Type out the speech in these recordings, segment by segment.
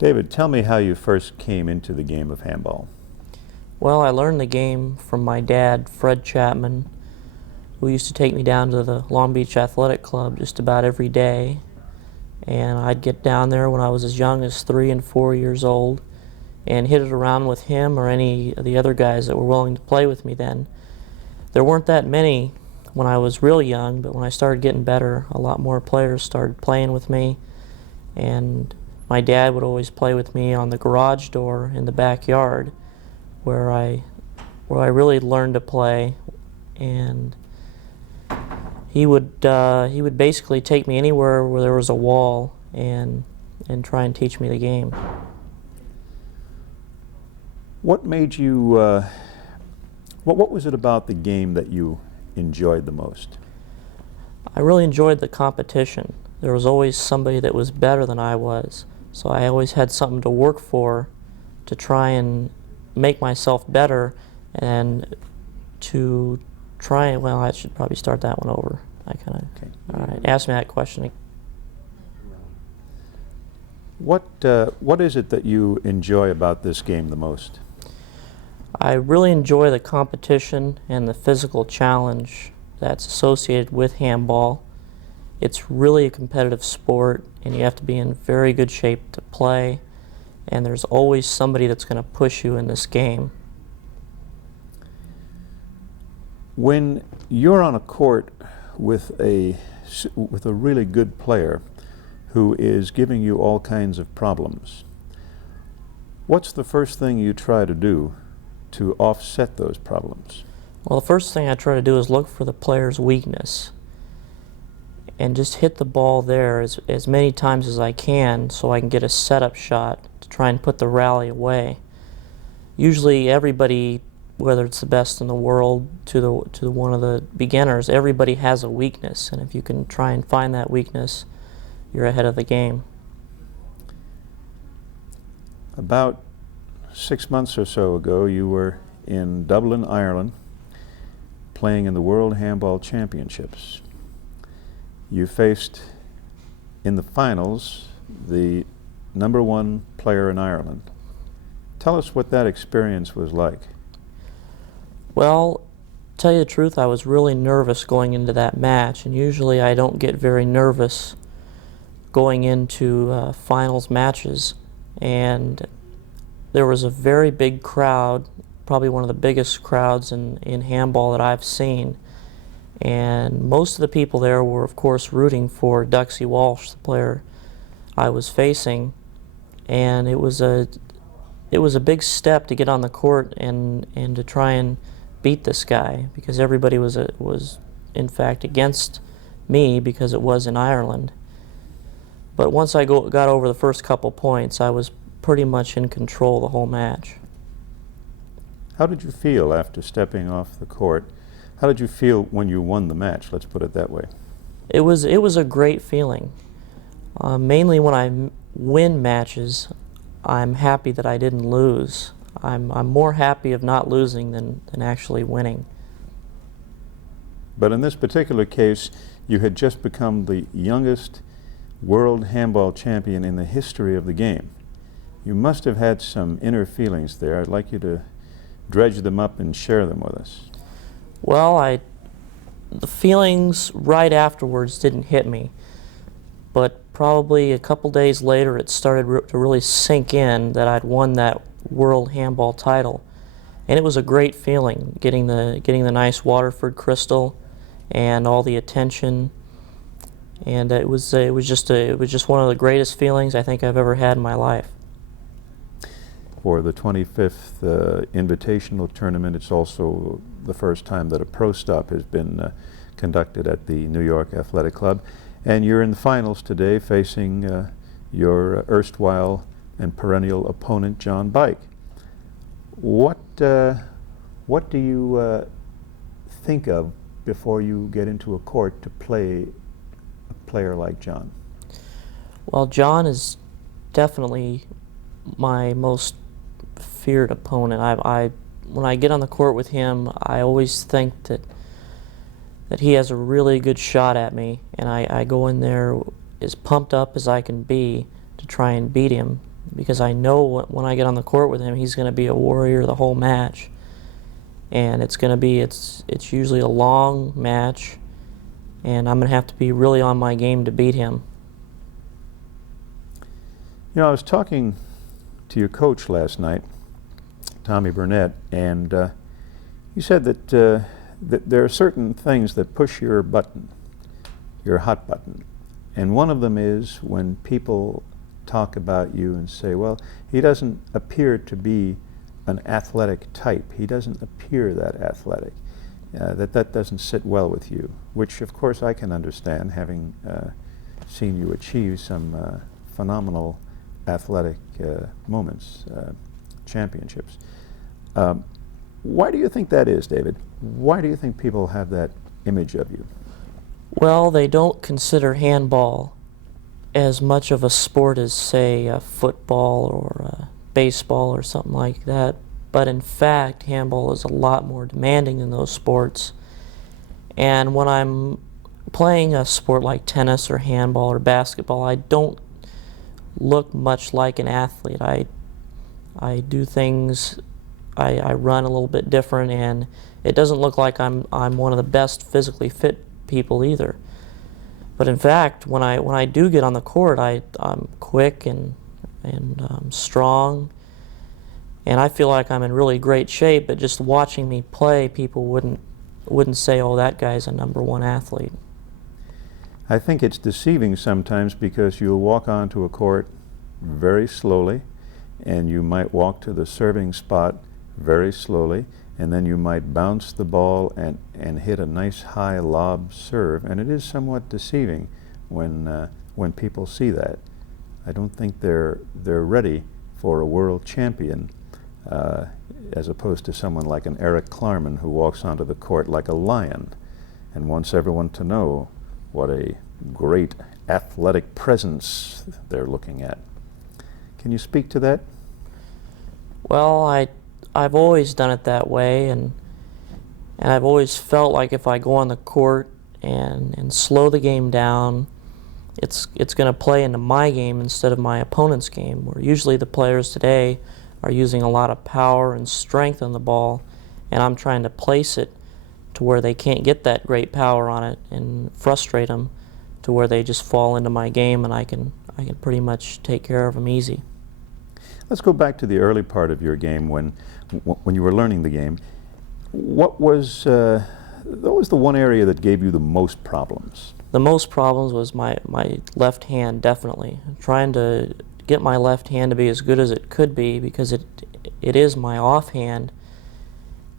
David, tell me how you first came into the game of handball. Well, I learned the game from my dad, Fred Chapman, who used to take me down to the Long Beach Athletic Club just about every day. And I'd get down there when I was as young as 3 and 4 years old and hit it around with him or any of the other guys that were willing to play with me then. There weren't that many when I was real young, but when I started getting better, a lot more players started playing with me. And my dad would always play with me on the garage door in the backyard where I really learned to play. And he would basically take me anywhere where there was a wall and try and teach me the game. What made you, what was it about the game that you enjoyed the most? I really enjoyed the competition. There was always somebody that was better than I was, so I always had something to work for to try and make myself better and to try and, well, I should probably start that one over. Okay. All right, ask me that question. What is it that you enjoy about this game the most? I really enjoy the competition and the physical challenge that's associated with handball. It's really a competitive sport, and you have to be in very good shape to play, and there's always somebody that's going to push you in this game. When you're on a court with a really good player who is giving you all kinds of problems, what's the first thing you try to do to offset those problems? Well, the first thing I try to do is look for the player's weakness and just hit the ball there as many times as I can so I can get a setup shot to try and put the rally away. Usually everybody, whether it's the best in the world to one of the beginners, everybody has a weakness, and if you can try and find that weakness, you're ahead of the game. About 6 months or so ago, you were in Dublin, Ireland, playing in the World Handball Championships. You faced, in the finals, the #1 player in Ireland. Tell us what that experience was like. Well, to tell you the truth, I was really nervous going into that match, and usually I don't get very nervous going into finals matches. And there was a very big crowd, probably one of the biggest crowds in handball that I've seen. And most of the people there were, of course, rooting for Duxie Walsh, the player I was facing. And it was a big step to get on the court and to try and beat this guy, because everybody was in fact against me because it was in Ireland. But once I got over the first couple points, I was pretty much in control the whole match. How did you feel after stepping off the court? How did you feel when you won the match? Let's put it that way. It was a great feeling. Mainly when I win matches, I'm happy that I didn't lose. I'm more happy of not losing than actually winning. But in this particular case, you had just become the youngest world handball champion in the history of the game. You must have had some inner feelings there. I'd like you to dredge them up and share them with us. Well, the feelings right afterwards didn't hit me, but probably a couple days later it started to really sink in that I'd won that world handball title. And it was a great feeling, getting the nice Waterford crystal and all the attention. And it was just one of the greatest feelings I think I've ever had in my life. For the 25th Invitational Tournament, it's also the first time that a pro stop has been conducted at the New York Athletic Club. And you're in the finals today facing your erstwhile and perennial opponent, John Bike. What do you think of before you get into a court to play a player like John? Well, John is definitely my most feared opponent. When I get on the court with him, I always think that he has a really good shot at me, and I go in there as pumped up as I can be to try and beat him. because I know when I get on the court with him, he's going to be a warrior the whole match. And it's usually a long match, and I'm going to have to be really on my game to beat him. You know, I was talking to your coach last night, Tommy Burnett, and you said that there are certain things that push your button, your hot button. And one of them is when people talk about you and say, well, he doesn't appear to be an athletic type. He doesn't appear that athletic. That doesn't sit well with you, which of course I can understand, having seen you achieve some phenomenal athletic moments, championships. Why do you think that is, David? Why do you think people have that image of you? Well, they don't consider handball as much of a sport as, say, football or baseball or something like that. But in fact, handball is a lot more demanding than those sports. And when I'm playing a sport like tennis or handball or basketball, I don't look much like an athlete. I do things, I run a little bit different, and it doesn't look like I'm one of the best physically fit people either. But in fact, when I do get on the court, I'm quick and strong, and I feel like I'm in really great shape. But just watching me play, people wouldn't say, "Oh, that guy's a #1 athlete." I think it's deceiving sometimes, because you'll walk onto a court very slowly, and you might walk to the serving spot very slowly, and then you might bounce the ball and hit a nice high lob serve, and it is somewhat deceiving when people see that. I don't think they're ready for a world champion, as opposed to someone like an Eric Klarman, who walks onto the court like a lion and wants everyone to know what a great athletic presence they're looking at. Can you speak to that? Well, I've always done it that way, and I've always felt like if I go on the court and slow the game down, it's going to play into my game instead of my opponent's game, where usually the players today are using a lot of power and strength on the ball, and I'm trying to place it to where they can't get that great power on it and frustrate them to where they just fall into my game, and I can pretty much take care of them easy. Let's go back to the early part of your game when you were learning the game. What was the one area that gave you the most problems? The most problems was my left hand, definitely. Trying to get my left hand to be as good as it could be, because it is my offhand,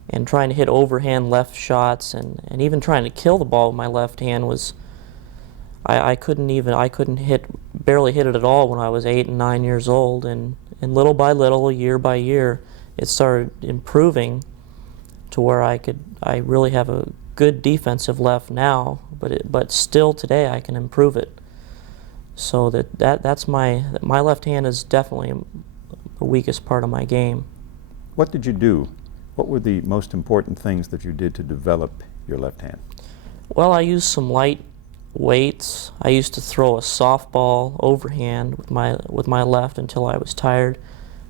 and trying to hit overhand left shots and even trying to kill the ball with my left hand was, I couldn't barely hit it at all when I was 8 and 9 years old, and little by little, year by year, it started improving to where I really have a good defensive left now, but still today I can improve it. So that's my left hand is definitely the weakest part of my game. What did you do? What were the most important things that you did to develop your left hand? Well, I used some light weights. I used to throw a softball overhand with my left until I was tired.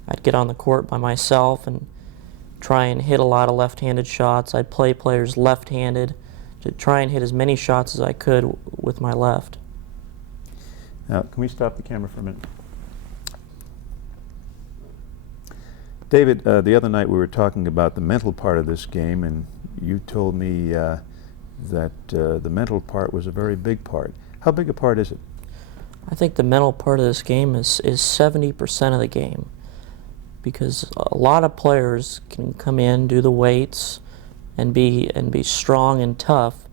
I'd get on the court by myself and try and hit a lot of left-handed shots. I'd play players left-handed to try and hit as many shots as I could with my left. Now, can we stop the camera for a minute? David, the other night we were talking about the mental part of this game, and you told me that the mental part was a very big part. How big a part is it? I think the mental part of this game is 70% of the game, because a lot of players can come in, do the weights, and be strong and tough,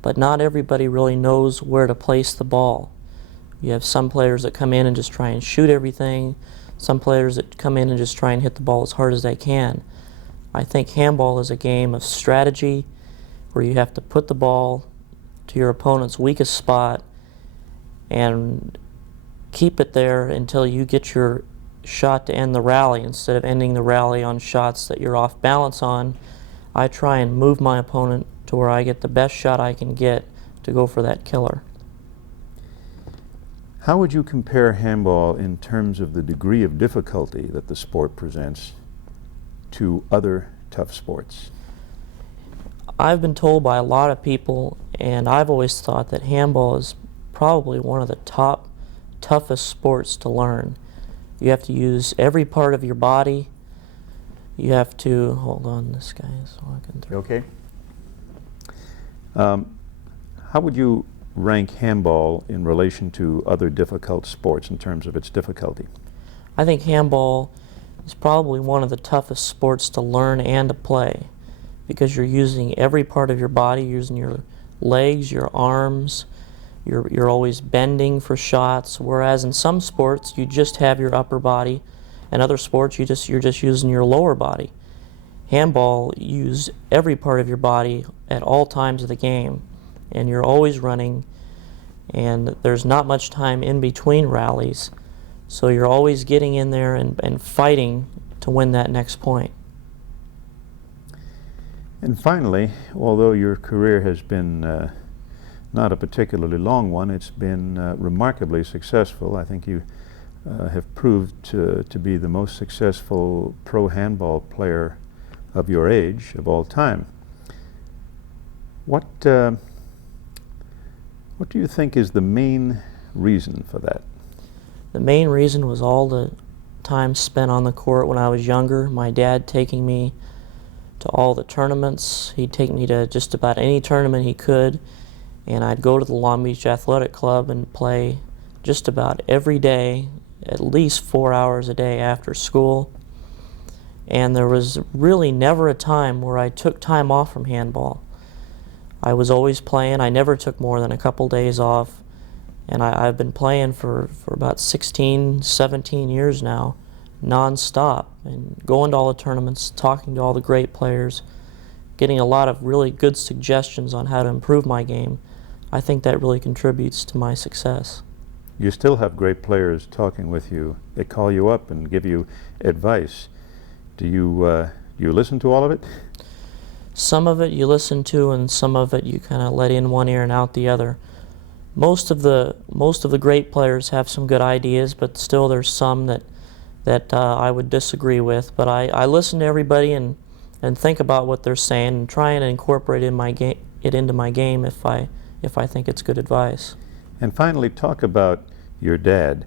but not everybody really knows where to place the ball. You have some players that come in and just try and shoot everything, some players that come in and just try and hit the ball as hard as they can. I think handball is a game of strategy, where you have to put the ball to your opponent's weakest spot and keep it there until you get your shot to end the rally, instead of ending the rally on shots that you're off balance on. I try and move my opponent to where I get the best shot I can get to go for that killer. How would you compare handball in terms of the degree of difficulty that the sport presents to other tough sports? I've been told by a lot of people, and I've always thought that handball is probably one of the toughest sports to learn. You have to use every part of your body. You have to, hold on, this guy is walking through. You okay? How would you rank handball in relation to other difficult sports in terms of its difficulty? I think handball is probably one of the toughest sports to learn and to play, because you're using every part of your body, using your legs, your arms, you're always bending for shots, whereas in some sports you just have your upper body, and other sports you're just using your lower body. Handball, you use every part of your body at all times of the game, and you're always running, and there's not much time in between rallies, so you're always getting in there and fighting to win that next point. And finally, although your career has been not a particularly long one, it's been remarkably successful. I think you have proved to be the most successful pro handball player of your age of all time. What do you think is the main reason for that? The main reason was all the time spent on the court when I was younger. My dad taking me to all the tournaments. He'd take me to just about any tournament he could, and I'd go to the Long Beach Athletic Club and play just about every day, at least 4 hours a day after school. And there was really never a time where I took time off from handball. I was always playing. I never took more than a couple days off, and I've been playing for about 16, 17 years now, non-stop, and going to all the tournaments, talking to all the great players, getting a lot of really good suggestions on how to improve my game. I think that really contributes to my success. You still have great players talking with you. They call you up and give you advice. Do you listen to all of it? Some of it you listen to, and some of it you kind of let in one ear and out the other. Most of the great players have some good ideas, but still there's some that I would disagree with. But I listen to everybody and think about what they're saying and try and incorporate it into my game if I think it's good advice. And finally, talk about your dad.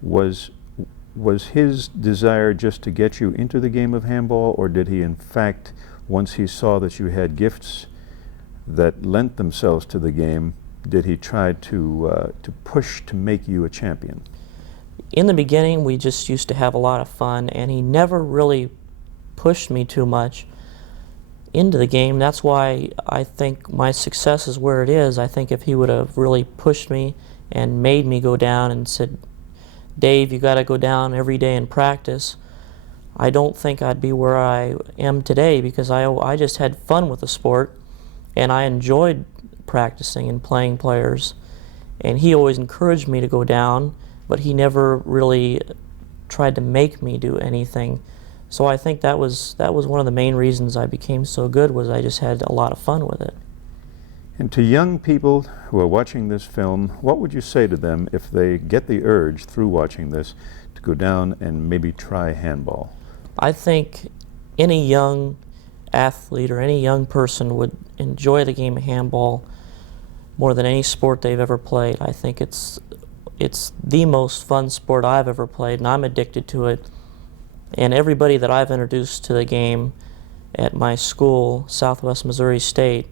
Was his desire just to get you into the game of handball, or did he in fact, once he saw that you had gifts that lent themselves to the game, did he try to push to make you a champion? In the beginning, we just used to have a lot of fun, and he never really pushed me too much into the game. That's why I think my success is where it is. I think if he would have really pushed me and made me go down and said, Dave, you got to go down every day and practice, I don't think I'd be where I am today, because I just had fun with the sport, and I enjoyed practicing and playing players. And he always encouraged me to go down, but he never really tried to make me do anything. So I think that was one of the main reasons I became so good, was I just had a lot of fun with it. And to young people who are watching this film, what would you say to them if they get the urge through watching this to go down and maybe try handball? I think any young athlete or any young person would enjoy the game of handball more than any sport they've ever played. I think it's the most fun sport I've ever played, and I'm addicted to it. And everybody that I've introduced to the game at my school, Southwest Missouri State,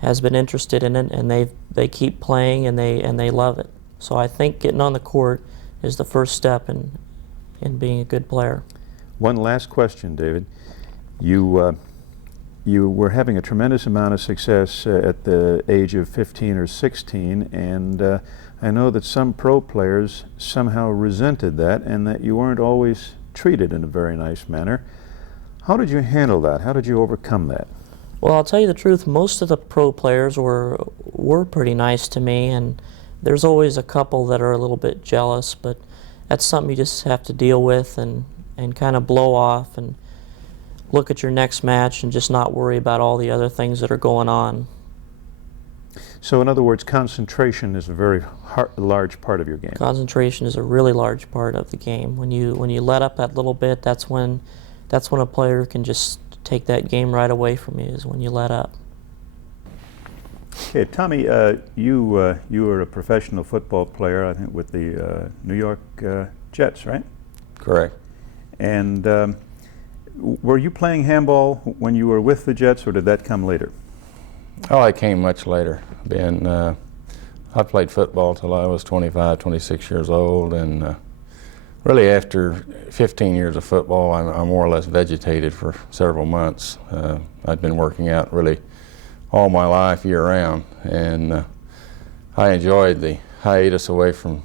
has been interested in it, and they keep playing, and they love it. So I think getting on the court is the first step in being a good player. One last question, David. You were having a tremendous amount of success at the age of 15 or 16, and I know that some pro players somehow resented that, and that you weren't always treated in a very nice manner. How did you handle that? How did you overcome that? Well, I'll tell you the truth, most of the pro players were pretty nice to me, and there's always a couple that are a little bit jealous, but that's something you just have to deal with and kind of blow off and look at your next match and just not worry about all the other things that are going on. So in other words, concentration is a very large part of your game. Concentration is a really large part of the game. When you let up that little bit, that's when a player can just take that game right away from you, is when you let up. Okay, Tommy, you were a professional football player, I think, with the New York Jets, right? Correct. And were you playing handball when you were with the Jets, or did that come later? Oh, I came much later. I played football till I was 25, 26 years old, and really after 15 years of football, I more or less vegetated for several months. I'd been working out really all my life year-round, and I enjoyed the hiatus away from,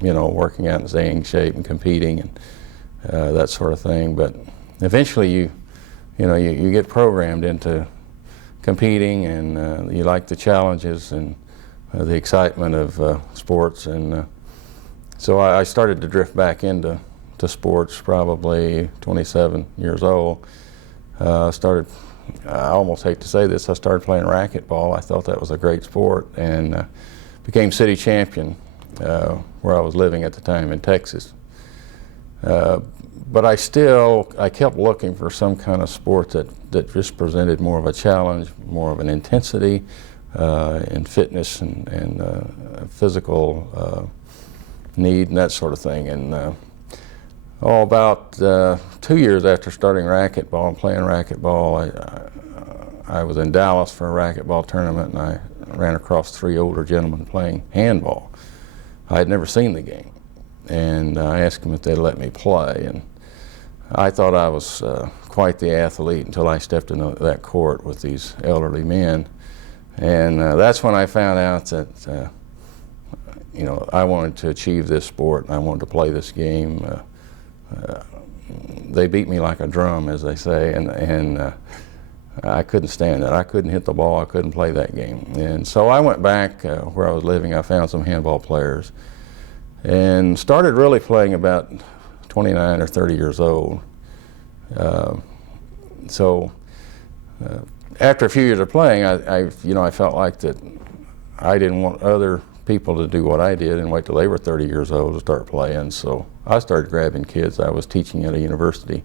working out and staying in shape and competing and that sort of thing. But eventually, you get programmed into competing, and you like the challenges and the excitement of sports, and so I started to drift back into sports probably 27 years old. I almost hate to say this, I started playing racquetball. I thought that was a great sport, and became city champion where I was living at the time in Texas. But I kept looking for some kind of sport that just presented more of a challenge, more of an intensity in fitness and physical need and that sort of thing. And about 2 years after starting racquetball and playing racquetball, I was in Dallas for a racquetball tournament, and I ran across 3 older gentlemen playing handball. I had never seen the game, and I asked them if they'd let me play. And I thought I was quite the athlete until I stepped into that court with these elderly men. And that's when I found out that I wanted to achieve this sport, and I wanted to play this game. They beat me like a drum, as they say, and I couldn't stand it. I couldn't hit the ball. I couldn't play that game. And so I went back where I was living. I found some handball players and started really playing about 29 or 30 years old. After a few years of playing, I felt like that I didn't want other people to do what I did and wait till they were 30 years old to start playing. So I started grabbing kids. I was teaching at a university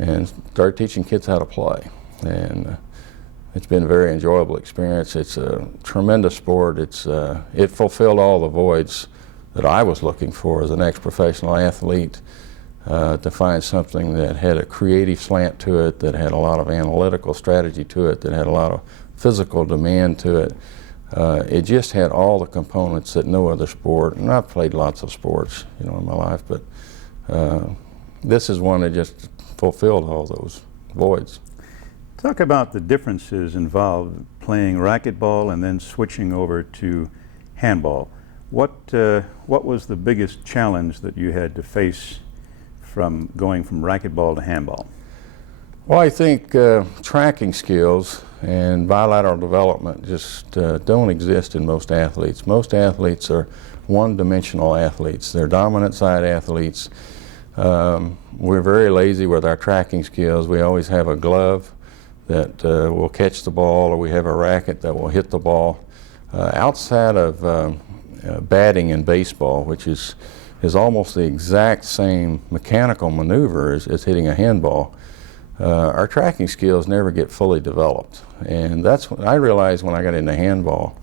and started teaching kids how to play. And it's been a very enjoyable experience. It's a tremendous sport. It fulfilled all the voids that I was looking for as an ex-professional athlete, to find something that had a creative slant to it, that had a lot of analytical strategy to it, that had a lot of physical demand to it. It just had all the components that no other sport, and I've played lots of sports, in my life, but this is one that just fulfilled all those voids. Talk about the differences involved playing racquetball and then switching over to handball. What was the biggest challenge that you had to face from going from racquetball to handball? Well, I think tracking skills and bilateral development just don't exist in most athletes. Most athletes are one-dimensional athletes. They're dominant side athletes. We're very lazy with our tracking skills. We always have a glove that will catch the ball, or we have a racket that will hit the ball. Outside of batting in baseball, which is almost the exact same mechanical maneuver as hitting a handball, our tracking skills never get fully developed. And that's what I realized when I got into handball.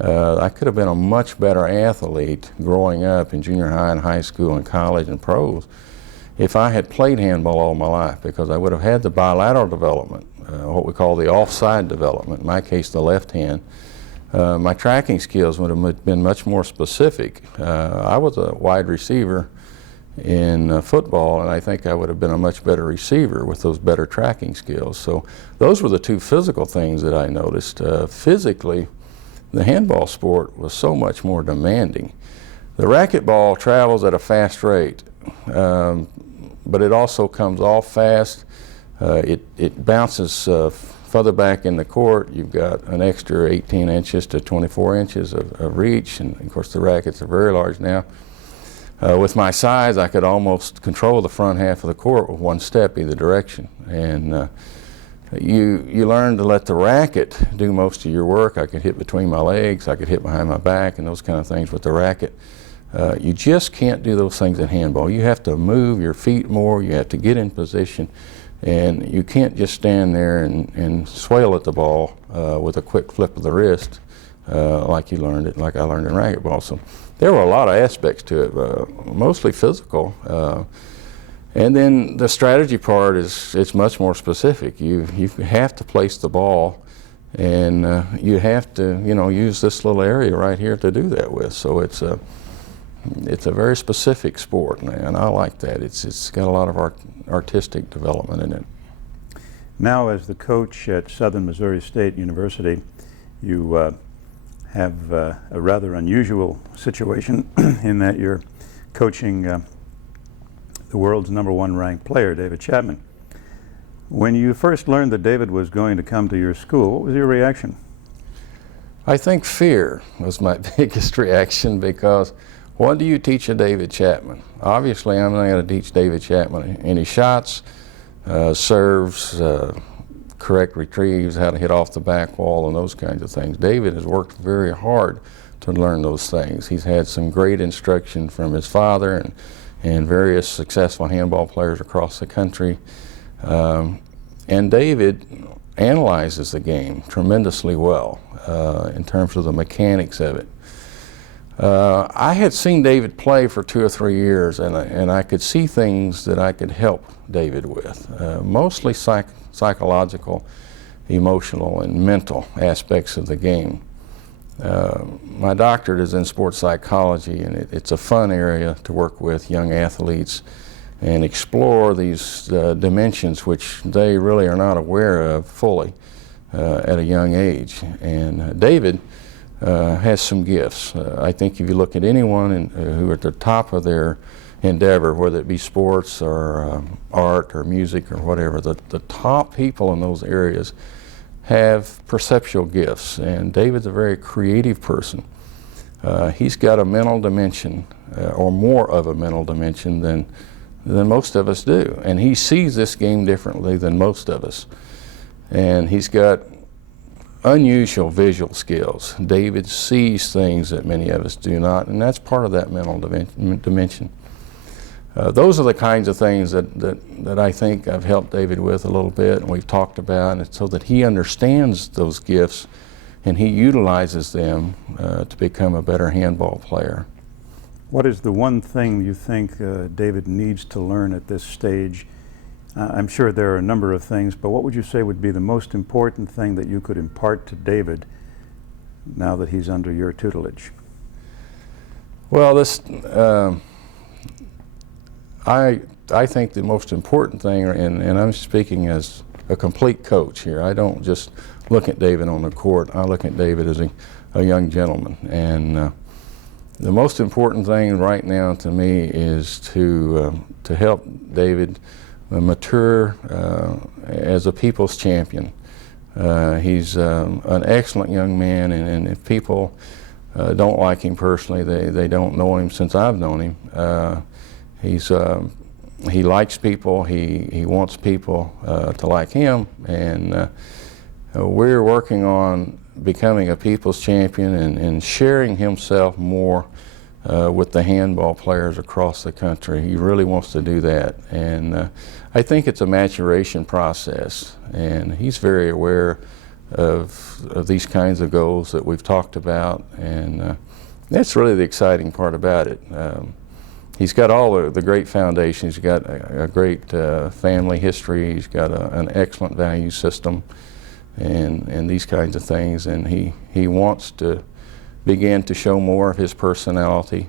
I could have been a much better athlete growing up in junior high and high school and college and pros if I had played handball all my life, because I would have had the bilateral development, what we call the offside development, in my case the left hand. My tracking skills would have been much more specific. I was a wide receiver in football, and I think I would have been a much better receiver with those better tracking skills. So those were the two physical things that I noticed. Physically, the handball sport was so much more demanding. The racquetball travels at a fast rate, but it also comes off fast. It bounces further back in the court. You've got an extra 18 inches to 24 inches of reach, and of course the rackets are very large now. With my size, I could almost control the front half of the court with one step either direction. And you learn to let the racket do most of your work. I could hit between my legs, I could hit behind my back, and those kind of things with the racket. You just can't do those things in handball. You have to move your feet more, you have to get in position, and you can't just stand there and swale at the ball with a quick flip of the wrist like I learned in racquetball. So there were a lot of aspects to it, mostly physical. And then the strategy part it's much more specific. You have to place the ball, and you have to use this little area right here to do that with. So it's a very specific sport, and I like that. It's got a lot of artistic development in it. Now, as the coach at Southern Missouri State University, you have a rather unusual situation in that you're coaching the world's #1 ranked player, David Chapman. When you first learned that David was going to come to your school, what was your reaction? I think fear was my biggest reaction, because what do you teach a David Chapman? Obviously, I'm not going to teach David Chapman any shots, serves, correct retrieves, how to hit off the back wall, and those kinds of things. David has worked very hard to learn those things. He's had some great instruction from his father and various successful handball players across the country. And David analyzes the game tremendously well in terms of the mechanics of it. I had seen David play for 2 or 3 years, and I could see things that I could help David with, mostly psychological, emotional, and mental aspects of the game. My doctorate is in sports psychology, and it's a fun area to work with young athletes and explore these dimensions which they really are not aware of fully at a young age. And David has some gifts. I think if you look at anyone who are at the top of their endeavor, whether it be sports or art or music or whatever, the top people in those areas have perceptual gifts, and David's a very creative person. He's got a mental dimension, or more of a mental dimension than most of us do, and he sees this game differently than most of us. And he's got unusual visual skills. David sees things that many of us do not, and that's part of that mental dimension. Those are the kinds of things that I think I've helped David with a little bit, and we've talked about, and so that he understands those gifts and he utilizes them to become a better handball player. What is the one thing you think David needs to learn at this stage? I'm sure there are a number of things, but what would you say would be the most important thing that you could impart to David now that he's under your tutelage? Well, I think the most important thing, and I'm speaking as a complete coach here, I don't just look at David on the court, I look at David as a young gentleman. And the most important thing right now to me is to help David mature as a people's champion. He's an excellent young man, and if people don't like him personally, they don't know him since I've known him. He likes people, he wants people to like him, and we're working on becoming a people's champion and sharing himself more with the handball players across the country. He really wants to do that, and I think it's a maturation process, and he's very aware of these kinds of goals that we've talked about, and that's really the exciting part about it. He's got all the great foundations. He's got a great family history. He's got an excellent value system, and these kinds of things. And he wants to begin to show more of his personality.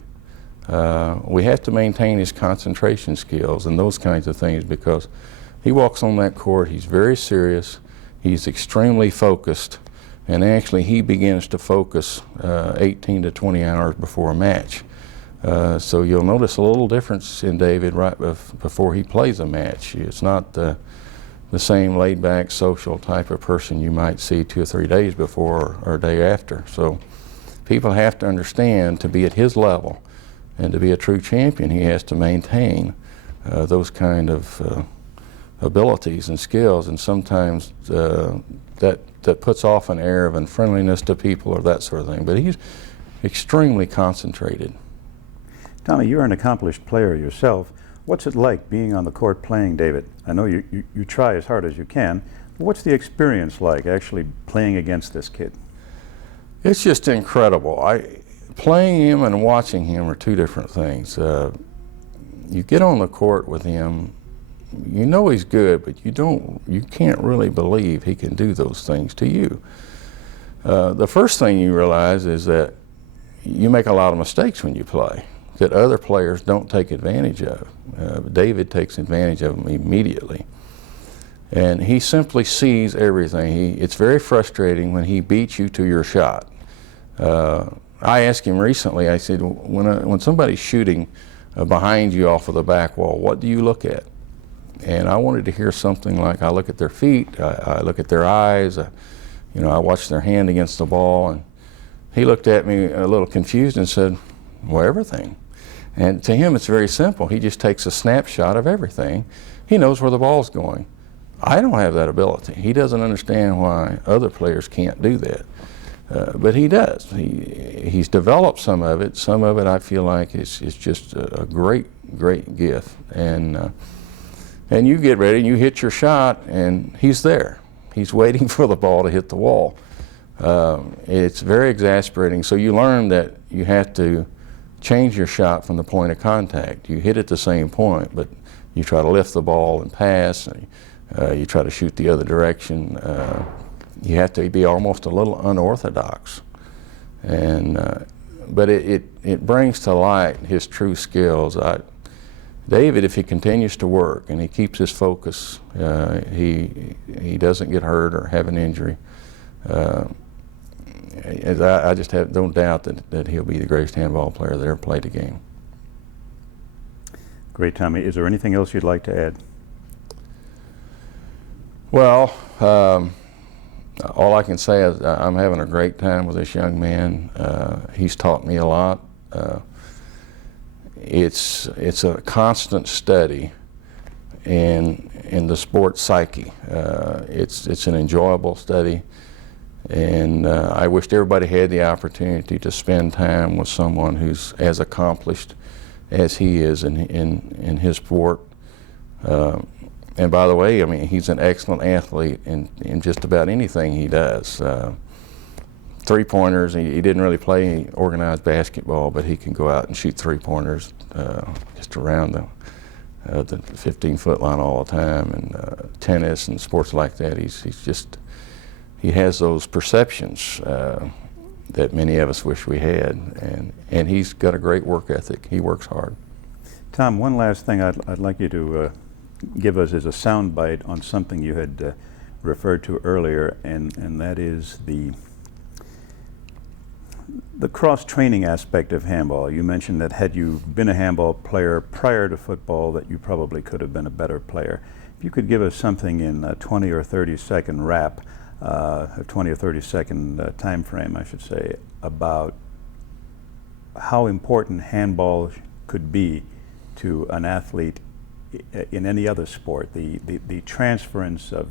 We have to maintain his concentration skills and those kinds of things, because he walks on that court, he's very serious, he's extremely focused, and actually he begins to focus 18 to 20 hours before a match. So you'll notice a little difference in David right before he plays a match. It's not the same laid-back social type of person you might see 2 or 3 days before or a day after. So people have to understand, to be at his level and to be a true champion, he has to maintain those kind of abilities and skills, and sometimes that puts off an air of unfriendliness to people or that sort of thing. But he's extremely concentrated. Tommy, you're an accomplished player yourself. What's it like being on the court playing David? I know you try as hard as you can. What's the experience like actually playing against this kid? It's just incredible. Playing him and watching him are two different things. You get on the court with him, you know he's good, but you can't really believe he can do those things to you. The first thing you realize is that you make a lot of mistakes when you play that other players don't take advantage of. David takes advantage of them immediately. And he simply sees everything. It's very frustrating when he beats you to your shot. I asked him recently, I said, when somebody's shooting behind you off of the back wall, what do you look at? And I wanted to hear something like, I look at their feet, I look at their eyes, I watch their hand against the ball. And he looked at me a little confused and said, well, everything. And to him, it's very simple. He just takes a snapshot of everything. He knows where the ball's going. I don't have that ability. He doesn't understand why other players can't do that. But he does. He's developed some of it. Some of it I feel like is just a great, great gift. And you get ready and you hit your shot and he's there. He's waiting for the ball to hit the wall. It's very exasperating. So you learn that you have to change your shot from the point of contact. You hit at the same point, but you try to lift the ball and pass. And, you try to shoot the other direction. You have to be almost a little unorthodox. And, but it brings to light his true skills. David, if he continues to work and he keeps his focus, he doesn't get hurt or have an injury, I just have no doubt that he'll be the greatest handball player that ever played the game. Great, Tommy. Is there anything else you'd like to add? Well, all I can say is I'm having a great time with this young man. He's taught me a lot. It's a constant study in the sports psyche. It's an enjoyable study. And I wished everybody had the opportunity to spend time with someone who's as accomplished as he is in his sport. And by the way, I mean, he's an excellent athlete in just about anything he does. Three-pointers, he didn't really play organized basketball, but he can go out and shoot three-pointers just around the 15-foot line all the time. And tennis and sports like that, he has those perceptions that many of us wish we had, and he's got a great work ethic. He works hard. Tom, one last thing I'd like you to give us is a sound bite on something you had referred to earlier, and that is the cross-training aspect of handball. You mentioned that had you been a handball player prior to football, that you probably could have been a better player. If you could give us something in a 20 or 30 second wrap, a 20 or 30 second time frame, I should say, about how important handball could be to an athlete in any other sport, the transference of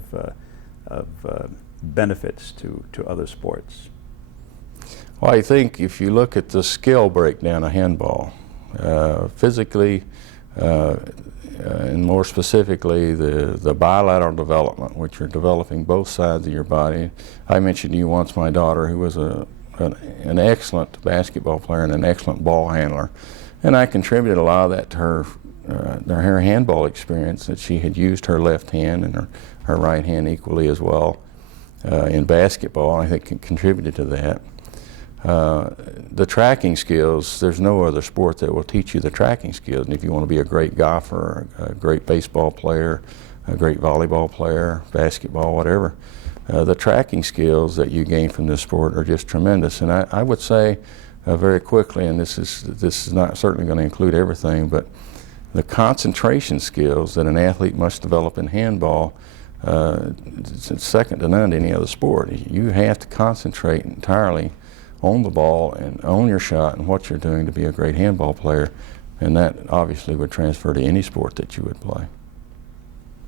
benefits to other sports. Well, I think if you look at the skill breakdown of handball, physically and more specifically the bilateral development, which you're developing both sides of your body. I mentioned to you once my daughter, who was an excellent basketball player and an excellent ball handler, and I contributed a lot of that to her handball experience, that she had used her left hand and her right hand equally as well in basketball. I think it contributed to that. The tracking skills, there's no other sport that will teach you the tracking skills. And if you want to be a great golfer, a great baseball player, a great volleyball player, basketball, whatever, the tracking skills that you gain from this sport are just tremendous. And I would say very quickly, and this is not certainly going to include everything, but the concentration skills that an athlete must develop in handball, it's second to none to any other sport. You have to concentrate entirely on the ball and on your shot and what you're doing to be a great handball player, and that obviously would transfer to any sport that you would play.